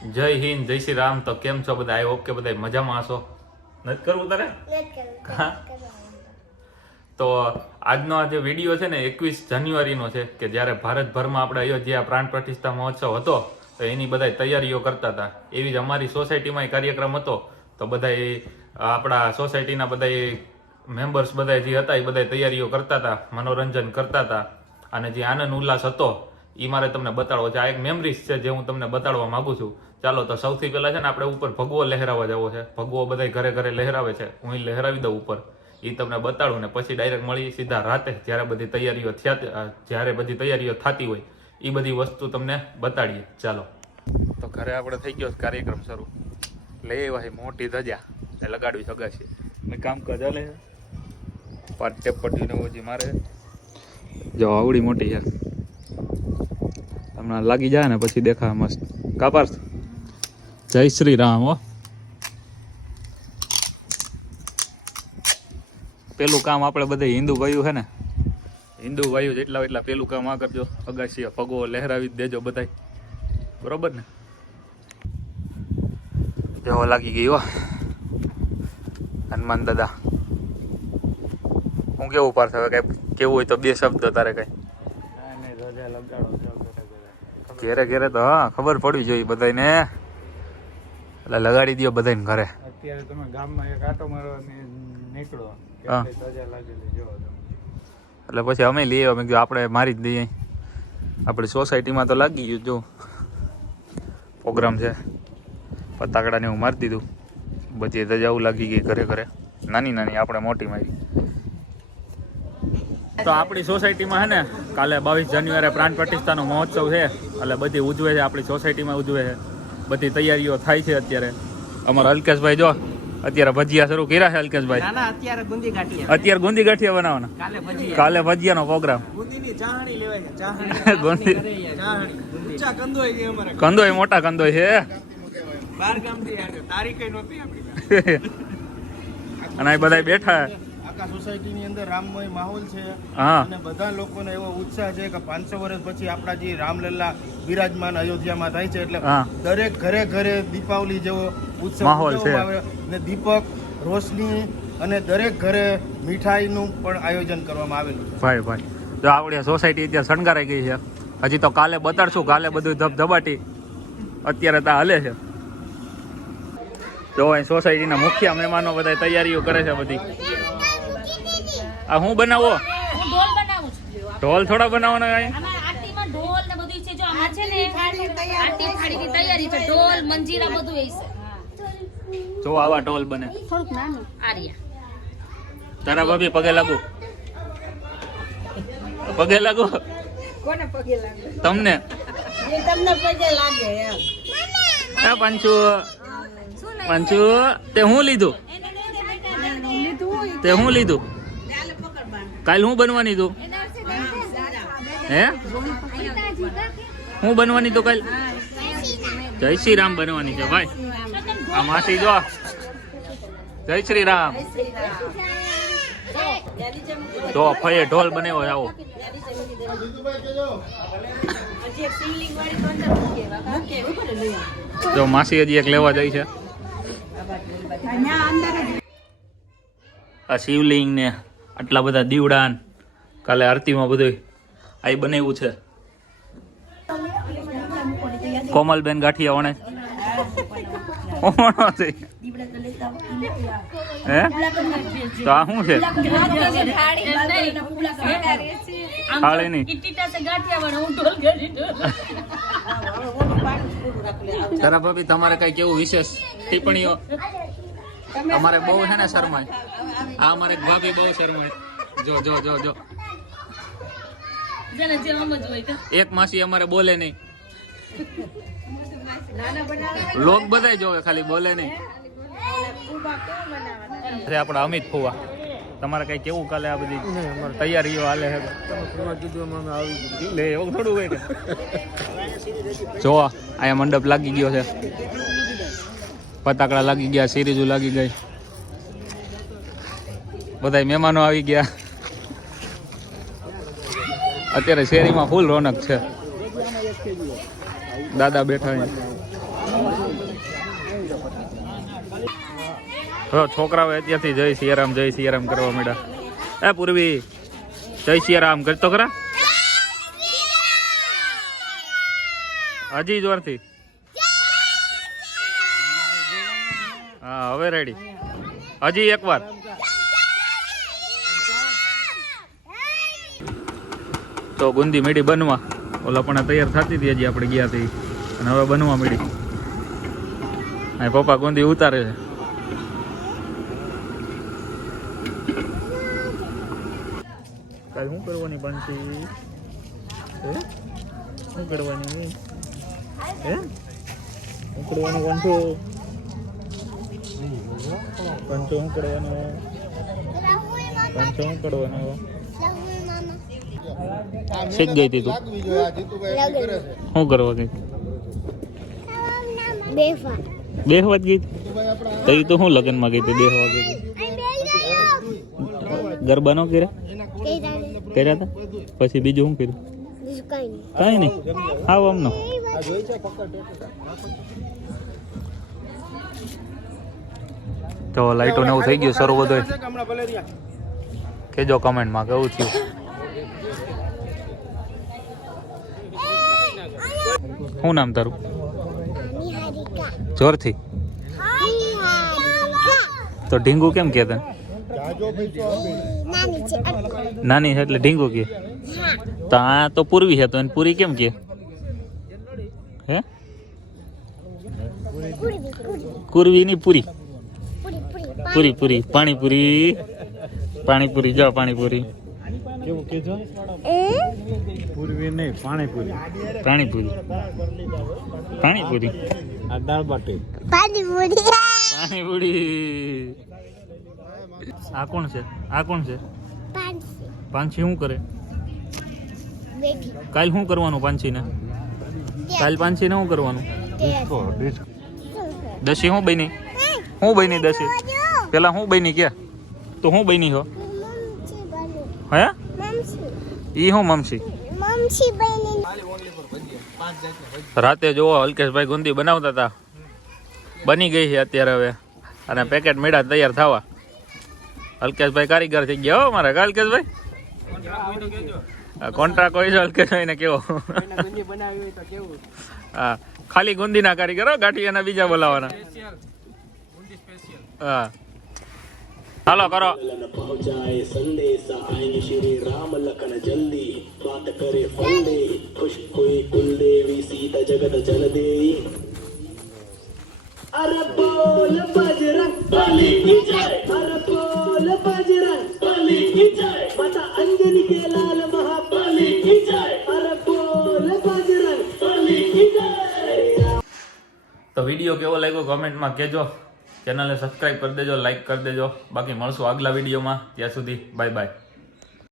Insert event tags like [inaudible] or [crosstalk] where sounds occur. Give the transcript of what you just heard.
જય હિન્દ જય શ્રી રામ. તો કેમ છો બધા? આઈ હોપ કે બધા મજામાં હશો. નથી કરવું તારે? તો આજનો આ જે વીડિયો છે ને એકવીસ જાન્યુઆરીનો છે કે જ્યારે ભારતભરમાં આપણે અયોધ્યા પ્રાણ પ્રતિષ્ઠા મહોત્સવ હતો તો એની બધા તૈયારીઓ કરતા હતા. એવી જ અમારી સોસાયટીમાં કાર્યક્રમ હતો તો બધા આપણા સોસાયટીના બધા મેમ્બર્સ બધા જે હતા એ બધા તૈયારીઓ કરતા હતા મનોરંજન કરતા હતા. અને જે આનંદ ઉલ્લાસ હતો એ મારે તમને બતાડવો છે. આ એક મેમરીઝ છે જે હું તમને બતાડવા માગું છું. ચાલો, તો સૌથી પહેલાં છે ને આપણે ઉપર ભગવો લહેરાવા જવો છે. ભગવો બધા ઘરે ઘરે લહેરાવે છે. હું અહીં લહેરાવી દઉં ઉપર. એ તમને બતાડું ને પછી ડાયરેક્ટ મળી સીધા રાતે જ્યારે બધી તૈયારીઓ થયા જ્યારે બધી તૈયારીઓ થતી હોય એ બધી વસ્તુ તમને બતાડીએ. ચાલો. તો ઘરે આપણે થઈ ગયો કાર્યક્રમ શરૂ. લઈ આવ્યા મોટી ધજા. એ લગાડવી સગાશી મેં કામ કાજ હાલે પાટ ટેપ પટ્ટીને ઓછી મારે જો, આવડી મોટી છે. હમણાં લાગી જાય ને પછી દેખા મસ્ત. કાપાર જય શ્રી રામ હો. પેલું કામ આપણે બધા હિન્દુ ભાઈઓ છે ને? હિન્દુ ભાઈઓ જેટલા એટલા પેલું કામ આ કરજો. અગાશી પગો લહેરાવી જ દેજો બધાય. બરોબર ને? જવા લાગી ગયો હો. હનુમાન દાદા. હું કેવું પાર્થ હવે કઈ કેવું હોય તો બે શબ્દ તારે કઈ? ઘેરે ઘેરે તો હા ખબર પડવી જોઈએ બધાને એટલે લગાડી દો બધાને ઘરે. અત્યારે તમે ગામમાં એક આટો મારવા નીકળો એટલે પછી અમે લઈએ અમે કીધું આપણે મારી જ દઈએ. આપણી સોસાયટીમાં તો લાગી ગયું જો. પ્રોગ્રામ છે. પતાકડાને હું મારી દીધું. બધી ધજાઓ લાગી ગઈ ઘરે ઘરે. નાની નાની આપણે મોટી મારી. તો આપણી સોસાયટીમાં છે ને કાલે બાવીસ જાન્યુઆરી પ્રાણ પ્રતિષ્ઠાનો મહોત્સવ છે. એટલે બધી ઉજવે છે આપણી સોસાયટીમાં ઉજવે છે. બધી તૈયારીઓ થાય છે અત્યારે. અમારા અલ્કેશભાઈ જો અત્યારે ભજીયા શરૂ કર્યા છે અલ્કેશભાઈ. ના ના અત્યારે ગુંદી ગાંઠિયા અત્યારે ગુંદી ગાંઠિયા બનાવવાના. કાલે ભજીયા. નો ભજીયાનો પ્રોગ્રામ. [laughs] કંદોય છે અમારે. કંદોય મોટા કંદોય છે બાર ગામથી આવ્યો. તારીખે નહોતી આપણી પાસે. [laughs] અને આ બધા બેઠા. આખા સોસાયટીની અંદર રામમય માહોલ છે. અને બધા લોકોને એવો ઉત્સાહ છે કે પાંચસો વર્ષ પછી આપણા જે રામલલ્લા બિરાજમાન અયોધ્યામાં થાય છે એટલે દરેક ઘરે ઘરે દીપાવલી જેવો ઉત્સવ માહોલ છે. ને દીપક રોશની અને દરેક ઘરે મીઠાઈનું પણ આયોજન કરવામાં આવેલું છે. ભાઈ ભાઈ. જો આપણી સોસાયટી અત્યારે શણગારાઈ ગઈ છે. હજી તો કાલે બતાડશું કાલે બધું ધબધબાટી અત્યારે ત્યાં હલે છે. જો અહીં સોસાયટીના મુખ્ય મહેમાનો બધા તૈયારીઓ કરે છે બધી. આ હું બનાવો? હું ઢોલ બનાવું છું. ઢોલ થોડા બનાવવાના આમાં ઢોલ ને બધું છે જો આમાં છે ને આરતી થાળીની તૈયારી છે. ઢોલ મંજીરા બધું એ છે. જો આવા ઢોલ બને. થોડુંક નાનું. આર્યા તારા ભાભી પગે લાગુ. પગે લાગુ? કોને પગે લાગે? તમને? એ તમને પગે લાગે એમ. હા પંચુ. પંચુ તે હું લીધું? તે હું લીધું? કાલ હું બનવાની તું? હે? હું બનવાની તો કાલ? જય શ્રી રામ બનવાની છે, ભાઈ. આ માસી જો. જય શ્રી રામ. જો, ફઈએ ઢોલ બનાવ્યો આવો. જો, માસી હજી એક લેવા જાય છે. આ શિવલિંગ ને આટલા બધા દીવડા કાલે આરતીમાં બધું આ બનાવ્યું છે. કોમલબેન ગાંઠિયા વણે. ઓણો છે. હે? તો આ શું છે? થાળી ની તારા ભાભી, તમારે કઈ કેવું વિશેષ ટિપ્પણીઓ? અમારે બહુ છે ને શરમાય આ અમારે ભાભી બહુ શરમાય જો જો જો જો. જેને જેમ જ હોય તો. એક માસી અમારે બોલે નહીં. લોક બધાય જોવે ખાલી બોલે નહીં. આપણા અમિત ફુવા. તમારે કઈ કેવું કાલે આ બધી તૈયારીઓ હાલે છે? લે એવું થોડું હોય જો અહીંયા મંડપ લાગી ગયો છે. પતાકડા લાગી ગયા, સિરીજો લાગી ગઈ. બધા મહેમાનો આવી ગયા. અત્યારે શેરીમાં ફૂલ રોનક છે. દાદા બેઠા હવે છોકરાઓ અત્યારથી જય સિયારામ જય સિયારામ કરવા માંડ્યા. એ પૂર્વી, જય સિયારામ, કરતો ખરા? હજી જોરથી. હા, હવે રેડી હજી એક વાર તો ગુંદી મીડી બનવા. ઓલા પણ તૈયાર થતી હતી હજી આપણે ગયા હતી અને હવે બનવા મીડી. અહીં પપ્પા ગુંદી ઉતારે છે. કાલ શું કરવાની બનતી શું કરવાની? હે? શું કરવાનું વાંધો પંચો કરવાનો પંચો કરવાનો શીખ ગઈ હતી તું? શું કરવા ગઈ? બેહવા જ ગઈ જીતુભાઈ તો ઈ તો શું લગ્નમાં ગઈ હતી? બેહવા ગઈ હતી? ગરબા નો કર્યા? કર્યા હતા? પછી બીજું શું કર્યું? કઈ નહીં. આવો આમનો આ જોઈ છે પકડ તો લાઈટો ને એવું થઈ ગયું સરો બધો કેજો કમેન્ટમાં કેવું થયું? શું નામ તારું? જોરથી. તો ઢીંગુ કેમ કે તને? નાની છે એટલે ઢીંગુ કે? તો આ તો પૂરવી છે તો એને પૂરી કેમ કે? હે? કુરવી ની પૂરી. પૂરી પૂરી. પૂરી પૂરી પાણીપુરી. પાણીપુરી. જો પાણીપુરી. કેવું કેજો એ? પૂર્વી નહીં પાણીપુરી. પાણીપુરી. પાણીપુરી. આ દાળ બાટી. પાણી પૂરી પાણીપુરી. આ કોણ છે? આ કોણ છે? પાંચી. પાંછી શું કરે? બેઠી. કાલ શું કરવાનું પાંચીને? કાલ પાંછીને શું કરવાનું? દસી શું બની? શું બની દસી? પેલા શું બની કે તો શું બની હો. હે? ઈ શું મમસી? રાતે જોવો, અલ્કેશભાઈ ગુંદી બનાવતા હતા બની ગઈ છે અત્યારે હવે. અને પેકેટ મેળા તૈયાર થવા. અલ્કેશભાઈ કારીગર થઈ ગયા હો મારા. અલ્કેશભાઈ? કોન્ટ્રાક્ટ હોય છે અલ્કેશભાઈ ને કેવો? હા. ખાલી ગુંદીના કારીગરો ગાંઠિયાના બીજા બોલાવાના. હા. હાલો કરો. રામ લખન જલ્દી ખુશ કોઈ કુલદેવી સીતા જગત જનદેવી અરે બોલ કે લાલ મહાબલી તો વિડિયો કેવો લાગ્યો? કોમેન્ટમાં કેજો ચેનલને સબસ્ક્રાઈબ કરી દેજો લાઈક કરી દેજો. બાકી મળશું આગલા વિડીયોમાં ત્યાં સુધી બાય બાય